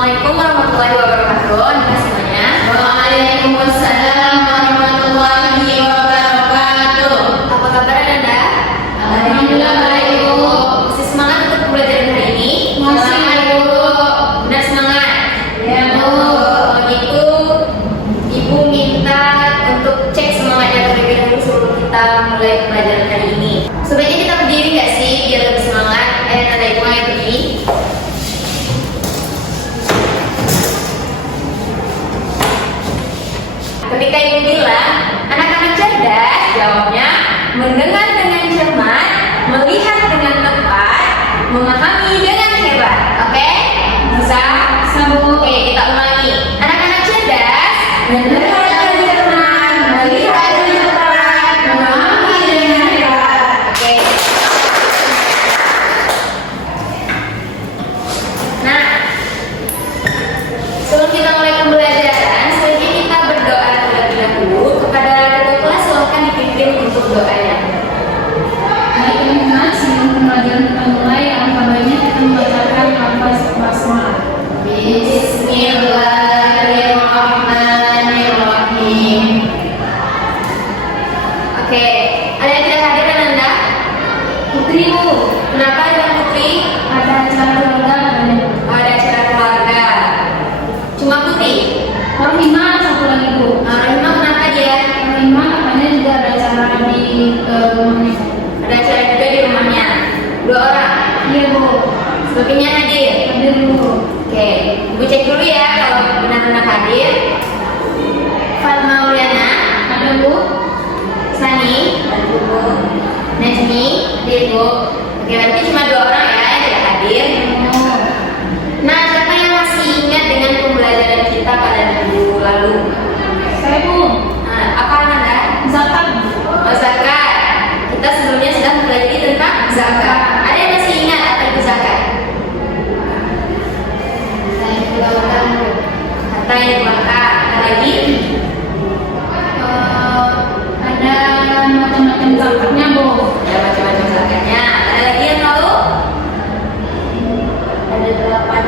Assalamualaikum warahmatullahi wabarakatuh. Nih semuanya. Waalaikumsalam warahmatullahi wabarakatuh. Apa kabar Anda? Alhamdulillah baik, Bu. Masih semangat untuk pembelajaran hari ini? Masih, Bu. Benar semangat? Ya, Bu. Kalau gitu, Ibu minta untuk cek semangatnya terlebih dahulu sebelum kita mulai pembelajaran kali ini. Sebaiknya kita berdiri nggak sih biar lebih semangat? Nanda Ibu yang berdiri. Ketika Ibu bilang, anak-anak cerdas, jawabnya mendengar dengan cermat, melihat dengan tepat, memahami dengan hebat. Oke? Bisa? Sambung. Oke, kita ulangi. Anak-anak cerdas, mendengar dengan cermat, melihat dengan tepat, memahami dengan hebat. Oke. Nah, sebelum kita mulai pembelajaran, sebaiknya kita berdoa terlebih dahulu kepada ketua kelas. Silakan dipimpin untuk doanya. Baik, teman-teman, sebelum pembelajaran kita mulai, alangkah baiknya kita membacakan lafaz basmalah. Bismillahirrahmanirrahim. Oke, ada yang tidak hadir kan Anda? Putri, Bu. Kenapa dengan Putri? Ada acara keluarga katanya. Ada acara keluarga. Cuma Putri. Rohima satu lagi, Bu. Rahimah kenapa dia? Rohima katanya juga ada acara di rumahnya. Ada acara juga di rumahnya. 2 orang. Iya, Bu. Selebihnya hadir. Hadir, Bu. Oke, Ibu cek dulu ya kalau benar-benar hadir. Fatma Uliana, Ada, Bu. Sani, dan Ibu Najmi, hadir Bu. Oke, berarti cuma 2 orang ya yang tidak hadir. Oh. Nah, siapa yang masih ingat dengan pembelajaran kita pada minggu lalu? Saya, Bu. Nah, apa Anda? Zakat. Oh, zakat. Kita sebelumnya sudah mempelajari tentang zakat. Ada yang masih ingat apa itu zakat? Harta yang dikeluarkan. Ada lagi? Ada macam-macam zakatnya, Bu. Ada macam-macam zakatnya. Ada lagi yang tahu? Ada 8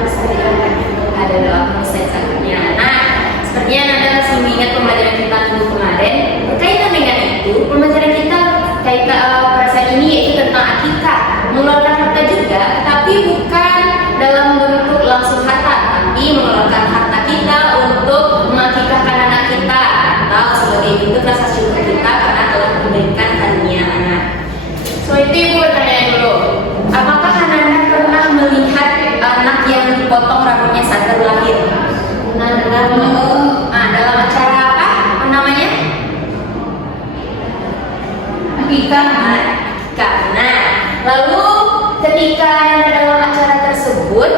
Ada 8 set zakatnya. Nah, sepertinya Anda masih mengingat pembelajaran kita minggu kemarin. Berkaitan dengan itu, pembelajaran kita pada saat ini yaitu tentang akikah. Mengeluarkan harta juga, tapi bukan dalam bentuk langsung harta, tapi mengeluarkan harta kita untuk mengakikahkan anak kita atau sebagai bentuk rasa syukur kita karena telah memberikan karunia anak. So itu Ibu bertanya dulu, apakah Anda pernah melihat anak yang dipotong rambutnya saat baru lahir? Dalam acara apa? Apa namanya? Akikah. Karena lalu ketika Anda dalam acara tersebut,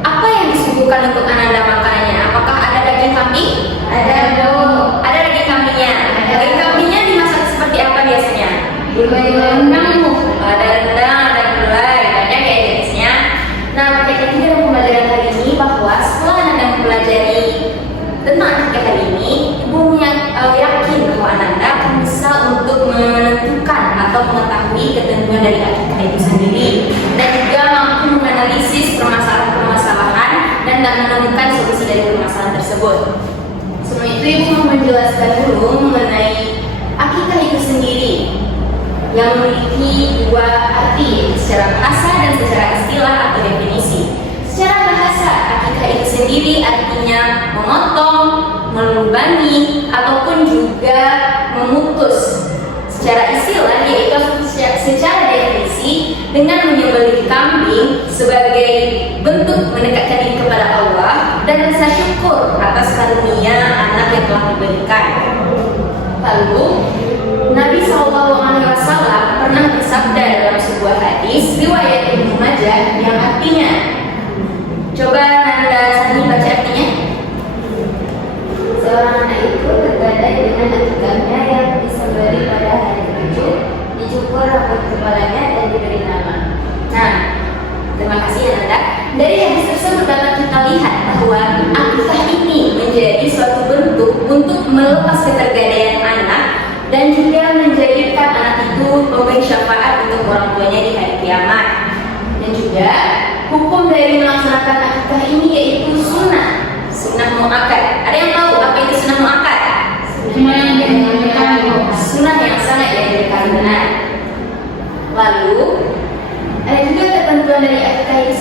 apa yang disuguhkan untuk Anda makanannya? Apakah ada daging kambing? Ada, Bu. Ada daging kambingnya. Daging kambingnya dimasak seperti apa biasanya? Rendang, Bu. Ada rendang, ada gulai, banyak ya jenisnya. Nah, makanya kita dalam pembelajaran hari ini bahwa setelah Anda mempelajari tentang akikah hari ini, Ibu yakin bahwa Anda akan bisa untuk menentukan atau mengetahui ketentuan dari akikah itu sendiri dan juga mampu menganalisis permasalahan-permasalahan dan menemukan solusi dari permasalahan tersebut. Sebelum itu Ibu mau menjelaskan dulu mengenai akikah itu sendiri yang memiliki 2 arti, secara bahasa dan secara istilah atau definisi. Secara bahasa, akikah itu sendiri artinya memotong, melubangi, ataupun juga memutus. Secara istilah, yaitu secara definisi dengan menyembelih kambing sebagai bentuk mendekatkan diri kepada Allah dan rasa syukur atas karunia anak yang telah diberikan. Lalu, Nabi SAW pernah bersabda dalam sebuah hadis riwayat Ibnu Majah yang artinya, coba Anda Sani baca artinya. Seorang anak itu tergadai dengan akikahnya yang disembelih pada hari ke-7, dicukur rambut kepalanya dan diberi nama. Nah, terima kasih Anda. Dari hadis tersebut dapat kita lihat bahwa akikah ini menjadi suatu bentuk untuk melepas ketergadaian anak dan juga menjadikan anak itu memberi syafaat untuk orang tuanya di hari kiamat. Dan juga hukum dari melaksanakan akikah ini yaitu sunnah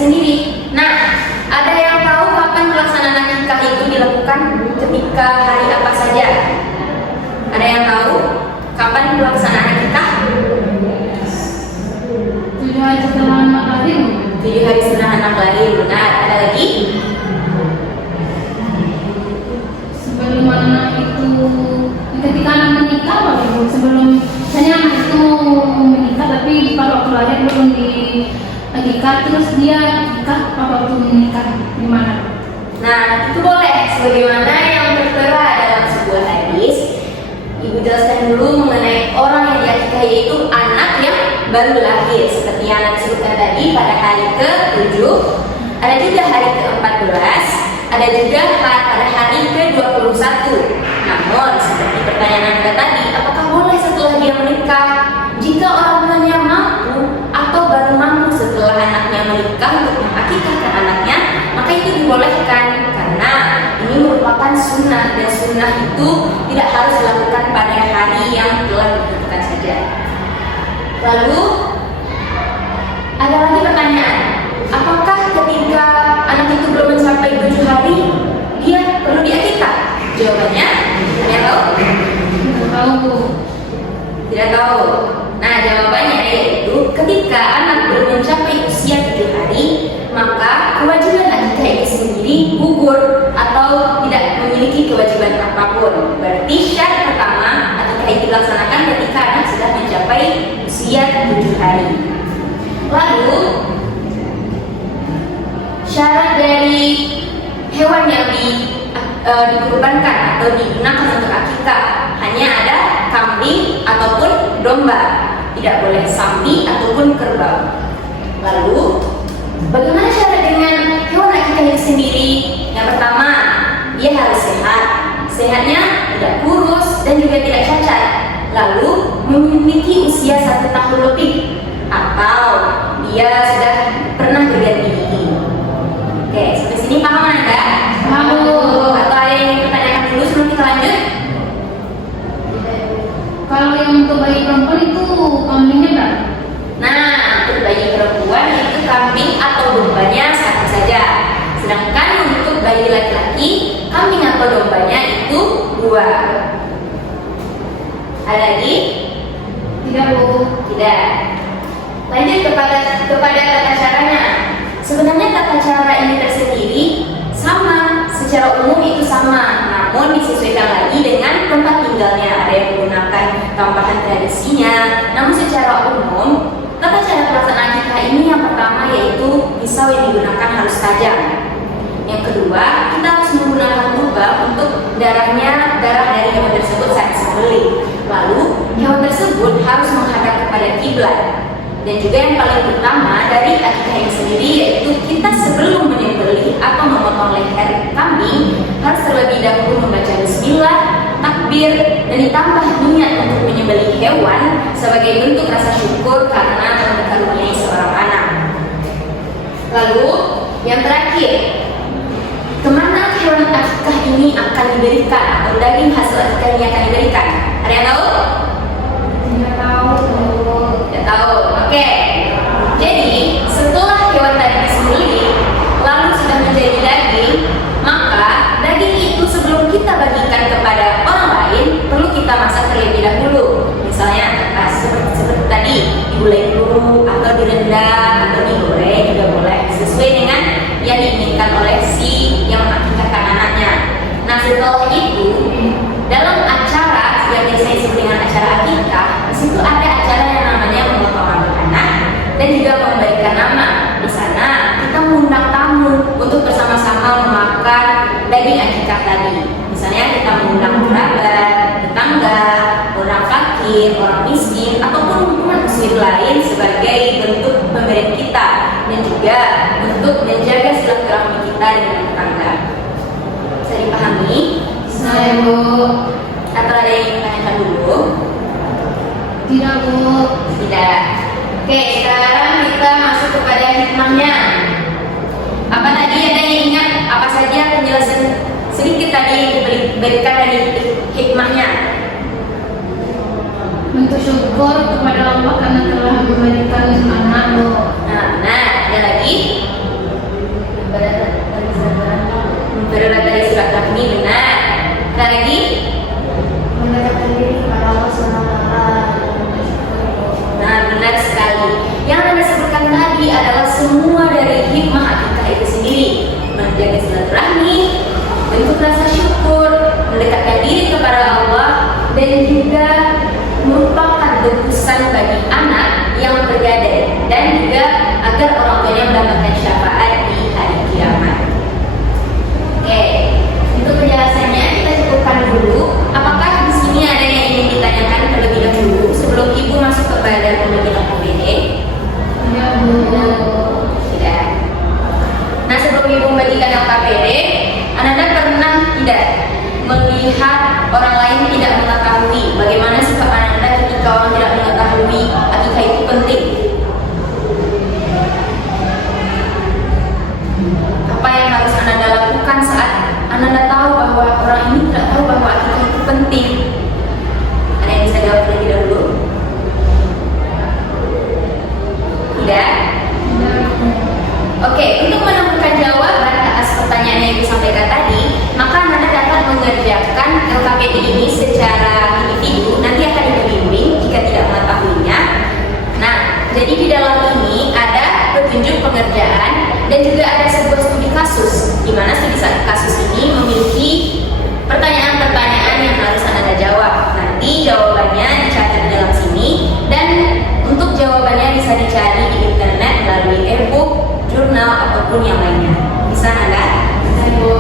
sendiri. Nah, ada yang tahu kapan pelaksanaan akikah itu dilakukan? Ketika hari apa saja? Ada yang tahu kapan pelaksanaan akikah? 7 hari setelah anak lahir. 7 hari setelah anak lahir. Benar. Ada lagi? Sebelum anak itu, ketika anak menikah, Pak Ibu, sebelum misalnya anak itu menikah tapi pada waktu lahir belum di akikah, terus dia nikah pada waktu menikah gimana? Nah, itu boleh. Sebagaimana yang tertera dalam sebuah hadis, Ibu jelaskan dulu mengenai orang yang diakikah, yaitu anak yang baru lahir. Seperti yang Anda sebutkan tadi, pada hari ke-7, ada juga hari ke-14, ada juga pada hari ke-21. Namun, seperti pertanyaan Anda tadi, apakah boleh setelah dia menikah? Jika orang tuanya mampu atau baru mampu setelah anaknya menikah untuk mengakikahkan anaknya, maka itu dibolehkan, karena ini merupakan sunnah, dan sunnah itu tidak harus dilakukan pada hari yang telah ditentukan saja. Lalu ada lagi pertanyaan, apakah ketika anak itu belum mencapai 7 hari dia perlu diakikah? Jawabannya, tidak tahu? Tidak tahu, Bu. Tidak tahu. Nah, jawabannya yaitu ketika anak belum mencapai usia 7 hari, maka kewajiban akikah itu sendiri gugur atau tidak memiliki kewajiban apapun. Berarti syarat pertama akikah itu dilaksanakan ketika anak sudah mencapai usia 7 hari. Lalu syarat dari hewan yang dikurbankan atau digunakan untuk akikah hanya ada kambing ataupun domba, tidak boleh sapi ataupun kerbau. Lalu bagaimana syarat dengan hewan akikah itu sendiri? Yang pertama, dia harus sehat. Sehatnya tidak kurus dan juga tidak cacat. Lalu memiliki usia 1 tahun lebih, atau dia sudah pernah berganti gigi. Oke, sampai sini paham Anda? Paham. Atau ada yang ingin ditanyakan dulu sebelum kita lanjut? Kalau yang untuk bayi perempuan itu kambingnya berapa? Nah, untuk bayi perempuan itu kambing atau dombanya satu saja. Sedangkan untuk bayi laki-laki, kambing atau dombanya itu 2. Ada lagi? Tidak, Bu. Tidak. Lanjut kepada tata caranya. Sebenarnya tata cara ini tersendiri sama, secara umum itu sama, namun disesuaikan lagi dengan tempat tinggalnya. Ada yang menggunakan tambahan tradisinya. Namun secara umum, tata cara pelaksanaan akikah ini yang pertama yaitu pisau yang digunakan harus tajam. Yang kedua, kita harus menggunakan lubang untuk darah dari hewan tersebut saat disembelih. Lalu hewan tersebut harus menghadap kepada kiblat. Dan juga yang paling utama dari akikah ini sendiri yaitu kita sebelum menyembelih atau memotong leher kambing harus terlebih dahulu membaca bismillah, takbir, dan ditambah niat untuk menyembelih hewan sebagai bentuk rasa syukur karena telah dikaruniai seorang anak. Lalu yang terakhir, kemana hewan akikah ini akan diberikan atau daging hasil akikah ini akan diberikan? Ada yang tahu? Tidak tahu, Bu. Tidak tahu. Oke. Jadi setelah hewan tadi disembelih lalu sudah menjadi daging, maka daging itu sebelum kita bagikan kepada orang lain perlu kita masak terlebih dahulu. Misalnya seperti tadi digulai dulu atau direndam atau digoreng juga boleh, sesuai dengan yang diinginkan oleh si yang mengakikahkan anaknya. Nah, setelah itu dalam acara yang biasanya disebut dengan acara akikah, di situ ada acara yang namanya memotong rambut anak dan juga memberikan nama. Di sana kita mengundang tamu untuk bersama-sama memakan daging akikah tadi. Misalnya kita mengundang kerabat, tetangga, orang fakir, orang miskin, ataupun umat muslim lain sebagai bentuk pemberian kita dan juga untuk menjaga silaturahmi kita dengan tetangga. Bisa dipahami? Saya, Bu. Atau ada yang ditanyakan dulu? Tidak, Bu. Tidak. Oke, sekarang kita masuk kepada hikmahnya. Apa tadi, ada yang ingat apa saja penjelasan sedikit tadi yang diberikan dari hikmahnya? Bentuk syukur kepada Allah karena telah memberikan anak, Bu. Nah, ada lagi? Berat dari silaturahmi, benar. Ada lagi? Mendekatkan diri kepada Allah SWT. Nah, benar sekali. Yang Anda sebutkan tadi adalah semua dari hikmah akikah itu sendiri. Menjaga silaturahmi, bentuk rasa syukur, mendekatkan diri kepada Allah, dan juga merupakan tebusan bagi anak yang bergadai, dan juga agar orang tuanya mendapatkan syafaat di hari kiamat. Oke, untuk penjelasannya kita cukupkan dulu. Apakah di sini ada yang ingin ditanyakan terlebih dahulu sebelum ibu masuk kepada pembagian KPD? Ya, Bu. Tidak. Nah, sebelum ibu membagikan LKPD, Anda pernah tidak melihat orang lain tidak mengetahui bagaimana sikap Anda ketika orang tidak mengetahui akikah itu penting? Apa yang harus Anda lakukan saat Anda tahu bahwa orang ini tidak tahu bahwa akikah itu penting? Ada yang bisa jawab terlebih dahulu? Tidak? Oke, untuk menemukan jawaban atas pertanyaan yang Ibu sampaikan tadi, maka Anda dapat mengerjakan LKPD ini secara individu. Nanti akan dibimbing jika tidak mengetahuinya. Nah, jadi di dalam ini ada petunjuk pengerjaan dan juga ada sebuah studi kasus, di mana studi kasus ini memiliki pertanyaan-pertanyaan yang harus Anda jawab. Nanti jawabannya dicatat di dalam sini, dan untuk jawabannya bisa dicari di internet melalui e-book, jurnal, ataupun yang lainnya. Bisa Anda? Ayo.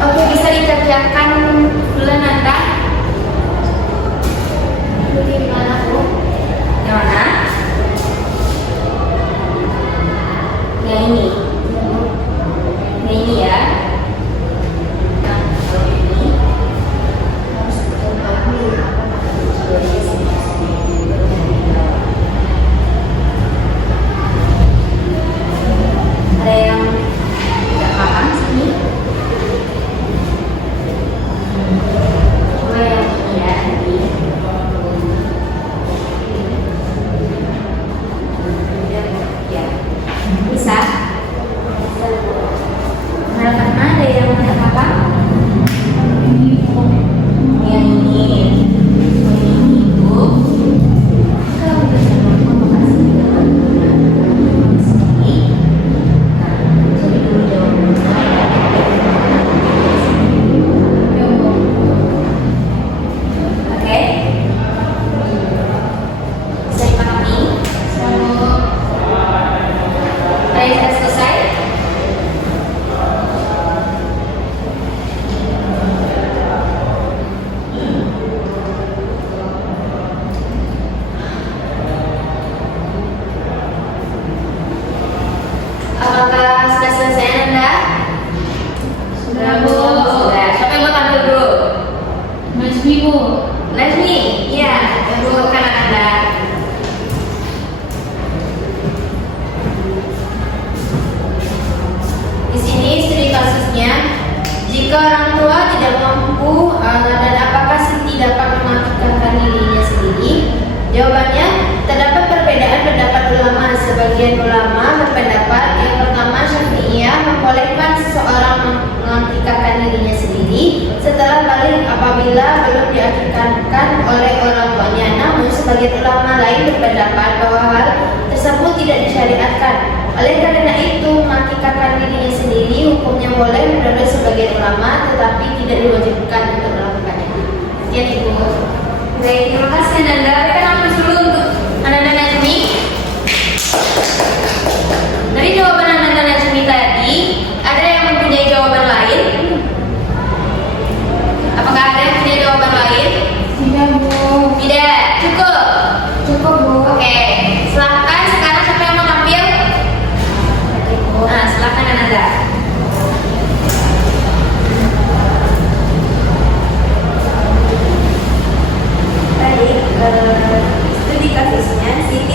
Oke, bisa dikerjakan bulan Anda? Di mana, Bu? Yang mana? Yang ini. Yang ini ya. Nah, kalau ini harus diketahui. Ada yang tidak paham sini? Coba yang ini ya, nanti. Ya, bisa. Nah, karena ada yang tidak paham. Yang ini, Bu. Kalau bersama lokasi sini. Nah, jadi dulu jawabannya. Oke, bisa dipahami? Ada yang sudah selesai? Apakah sudah selesai Anda? Sudah, Bu. Sudah. Siapa yang mau tampil dulu? Najmi, Bu. Najmi, iya, yang bukan Anda. Di sini studi kasusnya, jika orang tua tidak mampu dan apakah Siti dapat mengakikahkan dirinya sendiri? Jawabannya, terdapat perbedaan pendapat ulama. Sebagian ulama berpendapat yang pertama, Syafi'iyah membolehkan seseorang mengakikahkan dirinya sendiri setelah balik apabila belum diakikahkan oleh orang tuanya. Namun sebagian ulama lain berpendapat bahwa hal tersebut tidak disyariatkan. Oleh karena itu, mengakikahkan dirinya sendiri hukumnya boleh menurut sebagian ulama, tetapi tidak diwajibkan untuk melakukannya. Sekian Ibu. Baik, terima kasih Anda. Rekan ambil dulu untuk Anda Najmi. Dari jawaban Anda Najmi tadi, ada yang mempunyai jawaban lain? Apakah ada yang punya jawaban lain? Tidak, Bu. Tidak, cukup. Cukup, Bu. Oke, silakan sekarang siapa yang mau tampil? Nah, silakan Anda. Baik, studi kasusnya Siti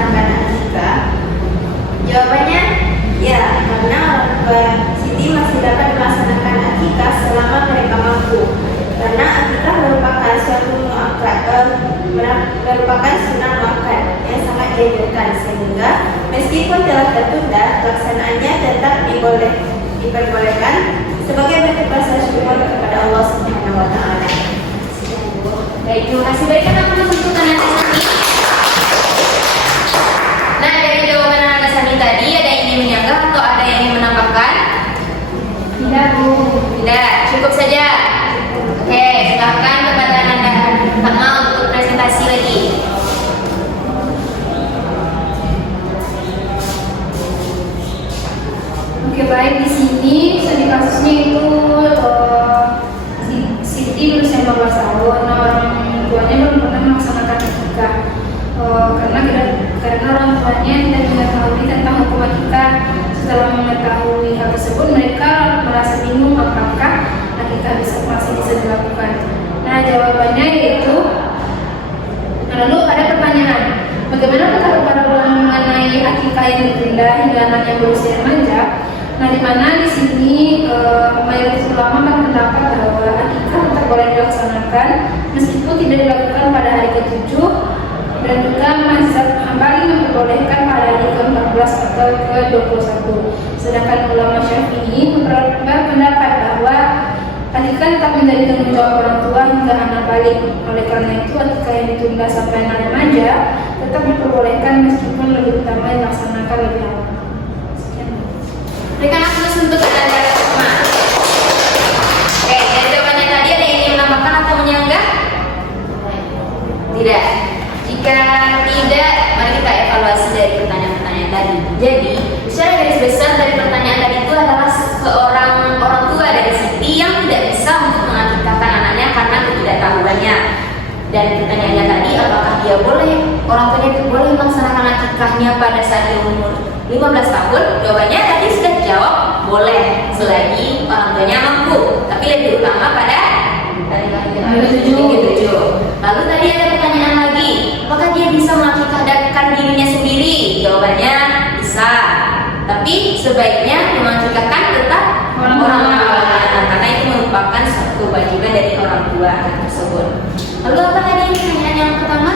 melaksanakan akikah? Jawabannya, ya, karena orang tua Siti masih dapat melaksanakan akikah selama mereka mampu. Karena akikah merupakan merupakan sunnah muakkad yang sangat dianjurkan, sehingga meskipun telah tertunda, pelaksanaannya tetap diperbolehkan sebagai bentuk rasa syukur kepada Allah Subhanahu wa taala. Baik, terima kasih. Berikan aku untuk Nanda Sani. Nah, dari jawaban Nanda Sani tadi, ada yang ingin menyanggah atau ada yang ingin menambahkan? Tidak, Bu. Tidak, cukup saja. Oke, silakan kepada Nanda Fatma untuk presentasi lagi. Oke, baik, di sini studi kasusnya itu Siti berusia 15 tahun. Nah, orang tuanya belum pernah melaksanakan akikah. Karena orang tuanya tidak mengetahui tentang hukum akikah. Setelah mengetahui hal tersebut, mereka merasa bingung apakah akikah masih bisa dilakukan. Nah, jawabannya yaitu, lalu ada pertanyaan, bagaimana pendapat para ulama mengenai akikah yang ditunda hingga anak yang berusia remaja? Nah, di mana di sini mayoritas ulama berpendapat bahwa akikah tetap boleh dilaksanakan meskipun tidak dilakukan pada hari ke-7, dan juga mazhab Hambali memperbolehkan pada hari ke-14 atau ke-21. Sedangkan ulama Syafi'i berpendapat bahwa akikah tetap menjadi tanggung jawab orang tua hingga anak balik. Oleh karena itu, akikah yang ditunda sampai anak remaja tetap diperbolehkan meskipun lebih utama dilaksanakan lebih awal. Berikan aplaus untuk Nanda Fatma. Oke, dari jawabannya tadi ada yang ingin menambahkan atau menyanggah? Tidak. Jika tidak, mari kita evaluasi dari pertanyaan-pertanyaan tadi. Jadi, secara garis besar dari pertanyaan tadi itu adalah seorang orang tua dari Siti yang tidak bisa untuk mengakikahkan anaknya karena ketidaktahuannya. Dan pertanyaannya tadi, apakah dia boleh, orang tuanya itu boleh melaksanakan akikahnya pada saat dia umur 15 tahun? Jawabannya tadi sudah dijawab, boleh selagi orang tuanya mampu. Tapi lebih utama pada hari ke-7. Lalu tadi ada pertanyaan lagi, apakah dia bisa mengakikahkan dirinya sendiri? Jawabannya bisa. Tapi sebaiknya mengakikahkan tetap orang tua, karena itu merupakan suatu kewajiban dari orang tua tersebut. Lalu apa tadi pertanyaan yang pertama?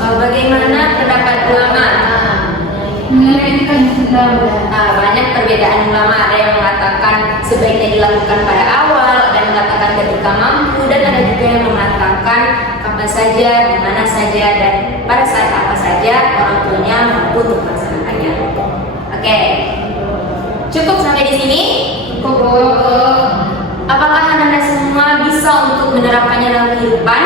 Bagaimana pendapat ulama? Banyak perbedaan ulama. Ada yang mengatakan sebaiknya dilakukan pada awal, ada yang mengatakan ketika mampu, dan ada juga yang mengatakan kapan saja, di mana saja, dan pada saat apa saja orang tuanya mampu untuk melaksanakannya. Oke, cukup sampai di sini. Apakah anda semua bisa untuk menerapkannya dalam kehidupan?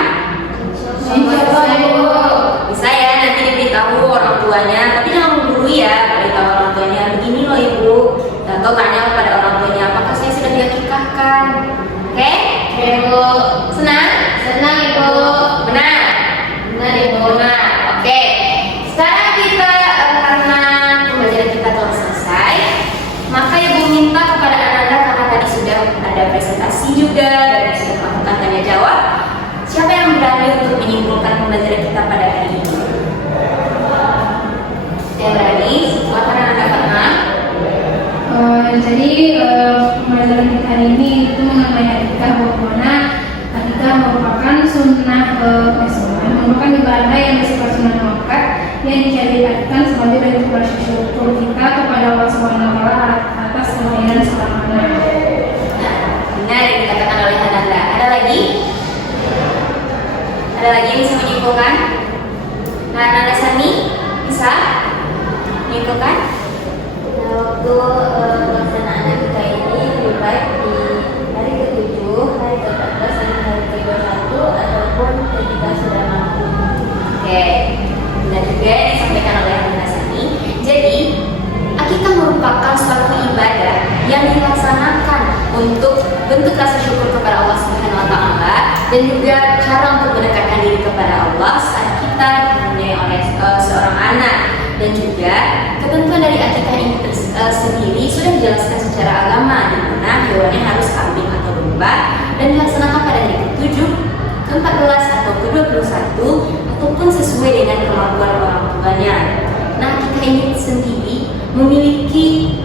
Bisa ya, nanti diberitahu orang tuanya, tapi jangan dulu ya, beritahu orang tuanya begini loh ibu, atau tanya kepada orang tuanya apakah saya sudah diakikahkan. Oke? Ibu senang? Senang ibu. Benar? Benar ibu. Benar. Oke. Sekarang kita karena pembelajaran kita telah selesai, maka ibu minta kepada anda, karena tadi sudah ada presentasi juga dan sudah melakukan tanya jawab. Siapa yang berani untuk menyimpulkan pembelajaran kita pada hari ini? Yang berani? Silakan Anda Fatma. Jadi pembelajaran kita hari ini itu mengenai akikah, bagaimana akikah merupakan merupakan ibadah yang bersifat sunnah muakkad yang dijadikan sebagai bentuk rasa syukur kita kepada Allah Subhanahu wa taala atas kelahiran seorang anak. Benar yang dikatakan oleh Anda. Ada lagi? Ada lagi yang bisa menyimpulkan? Nah, Nanda Sani bisa menyimpulkan? Waktu pelaksanaan akikah ini lebih baik di hari ke-7, hari ke-14, dan hari ke-21 ataupun ketika sudah mampu. Oke, benar juga yang disampaikan oleh Nanda Sani. Jadi, akikah merupakan suatu ibadah yang dilaksanakan untuk bentuk rasa syukur kepada Allah Subhanahu wa taala dan juga cara untuk mendekatkan diri kepada Allah saat kita dipunyai oleh seorang anak. Dan juga ketentuan dari akikah ini sendiri sudah dijelaskan secara agama, di mana hewannya harus kambing atau domba dan dilaksanakan pada hari ke-7, ke-14 atau ke-21 ataupun sesuai dengan kemampuan orang tua tuanya. Nah, kita ini sendiri memiliki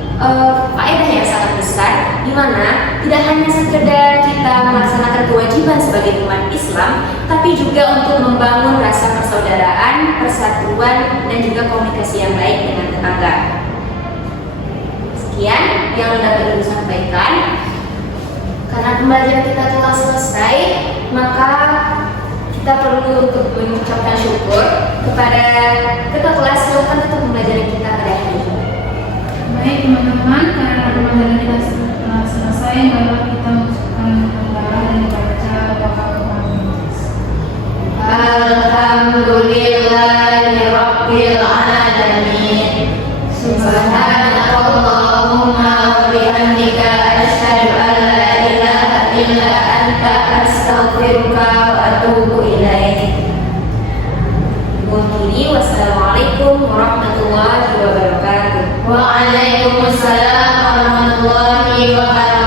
faedah yang sangat besar, di mana tidak hanya sekedar kita melaksanakan kewajiban sebagai umat Islam, tapi juga untuk membangun rasa persaudaraan, persatuan, dan juga komunikasi yang baik dengan tetangga. Sekian yang dapat Ibu sampaikan. Karena pembelajaran kita telah selesai, maka kita perlu untuk mengucapkan syukur kepada ketua kelas untuk pembelajaran kita pada hari ini. Baik teman-teman, karena pembelajaran kita telah selesai, mari kita masukkan doa dan baca doa kepada Alhamdulillahi Rabbil Alamin. Subhanakallahumma wa bihamdika asyhadu an la ilaha illa anta astaghfiruka wa atubu ilaik. Wassalamualaikum warahmatullahi wabarakatuh. Waalaikumsalam warahmatullahi wabarakatuh.